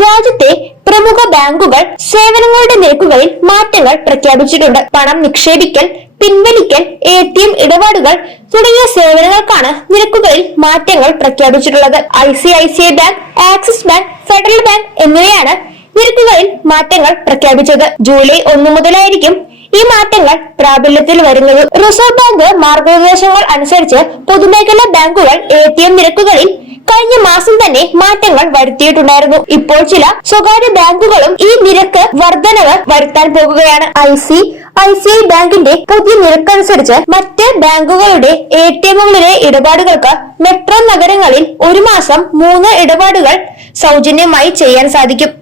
രാജ്യത്തെ പ്രമുഖ ബാങ്കുകൾ സേവനങ്ങളുടെ നിരക്കുകളിൽ മാറ്റങ്ങൾ പ്രഖ്യാപിച്ചിട്ടുണ്ട്. പണം നിക്ഷേപിക്കൽ, പിൻവലിക്കൽ, ATM ഇടപാടുകൾ തുടങ്ങിയ സേവനങ്ങൾക്കാണ് നിരക്കുകളിൽ മാറ്റങ്ങൾ പ്രഖ്യാപിച്ചിട്ടുള്ളത്. ICICI bank, axis bank, federal bank എന്നിവയാണ് നിരക്കുകളിൽ മാറ്റങ്ങൾ പ്രഖ്യാപിച്ചത്. ജൂലൈ 1 മുതലായിരിക്കും ഈ മാറ്റങ്ങൾ പ്രാബല്യത്തിൽ വരുന്നത്. റിസർവ് ബാങ്ക് മാർഗനിർദ്ദേശങ്ങൾ അനുസരിച്ച് പൊതുമേഖലാ ബാങ്കുകൾ ATM നിരക്കുകളിൽ കഴിഞ്ഞ മാസം തന്നെ മാറ്റങ്ങൾ വരുത്തിയിട്ടുണ്ടായിരുന്നു. ഇപ്പോൾ ചില സ്വകാര്യ ബാങ്കുകളും ഈ നിരക്ക് വർധനവ് വരുത്താൻ പോകുകയാണ്. ICICI ബാങ്കിന്റെ പുതിയ നിരക്കനുസരിച്ച് മറ്റ് ബാങ്കുകളുടെ ATMകളിലെ ഇടപാടുകൾക്ക് മെട്രോ നഗരങ്ങളിൽ ഒരു മാസം 3 ഇടപാടുകൾ സൗജന്യമായി ചെയ്യാൻ സാധിക്കും.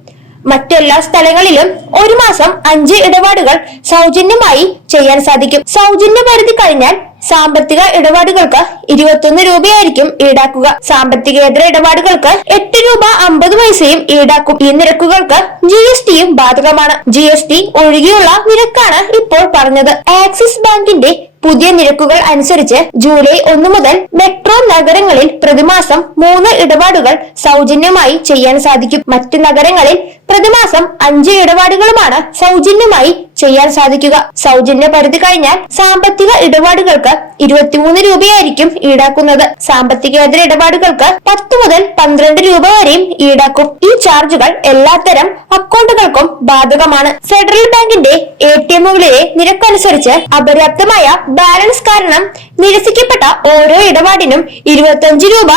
മറ്റെല്ലാ സ്ഥലങ്ങളിലും ഒരു മാസം 5 ഇടപാടുകൾ സൗജന്യമായി ചെയ്യാൻ സാധിക്കും. സൗജന്യ പരിധി കഴിഞ്ഞാൽ സാമ്പത്തിക ഇടപാടുകൾക്ക് 21 രൂപയായിരിക്കും ഈടാക്കുക. സാമ്പത്തികേതര ഇടപാടുകൾക്ക് 8 രൂപ 50 പൈസയും ഈടാക്കും. ഈ നിരക്കുകൾക്ക് GSTയും ബാധകമാണ്. GST ഒഴികെയുള്ള നിരക്കാണ് ഇപ്പോൾ പറഞ്ഞത്. ആക്സിസ് ബാങ്കിന്റെ പുതിയ നിരക്കുകൾ അനുസരിച്ച് ജൂലൈ 1 മുതൽ മെട്രോ നഗരങ്ങളിൽ പ്രതിമാസം 3 ഇടപാടുകൾ സൗജന്യമായി ചെയ്യാൻ സാധിക്കും. മറ്റു നഗരങ്ങളിൽ പ്രതിമാസം 5 ഇടപാടുകളുമാണ് സൗജന്യമായി ചെയ്യാൻ സാധിക്കുക. സൗജന്യ പരിധി കഴിഞ്ഞാൽ സാമ്പത്തിക ഇടപാടുകൾക്ക് 23 രൂപയായിരിക്കും ഈടാക്കുന്നത്. സാമ്പത്തികേതര ഇടപാടുകൾക്ക് 10 മുതൽ 12 രൂപ വരെയും ഈടാക്കും. ഈ ചാർജുകൾ എല്ലാത്തരം അക്കൗണ്ടുകൾക്കും ബാധകമാണ്. ഫെഡറൽ ബാങ്കിന്റെ ATMകളിലെ നിരക്കനുസരിച്ച് അപര്യാപ്തമായ ബാലൻസ് കാരണം നിരസിക്കപ്പെട്ട ഓരോ ഇടപാടിനും 25 രൂപ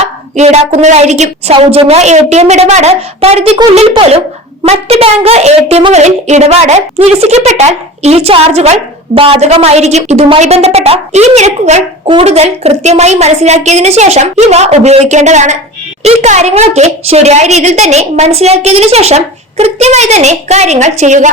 ഈടാക്കുന്നതായിരിക്കും. സൗജന്യ ATM ഇടപാട് പരിധിക്കുള്ളിൽ പോലും മറ്റ് ബാങ്ക് ATMകളിൽ ഇടപാട് നിരസിക്കപ്പെട്ടാൽ ഈ ചാർജുകൾ ബാധകമായിരിക്കും. ഇതുമായി ബന്ധപ്പെട്ട ഈ നിരക്കുകൾ കൂടുതൽ കൃത്യമായി മനസ്സിലാക്കിയതിനു ശേഷം ഇവ ഉപയോഗിക്കേണ്ടതാണ്. ഈ കാര്യങ്ങളൊക്കെ ശരിയായ രീതിയിൽ തന്നെ മനസ്സിലാക്കിയതിനു ശേഷം കൃത്യമായി തന്നെ കാര്യങ്ങൾ ചെയ്യുക.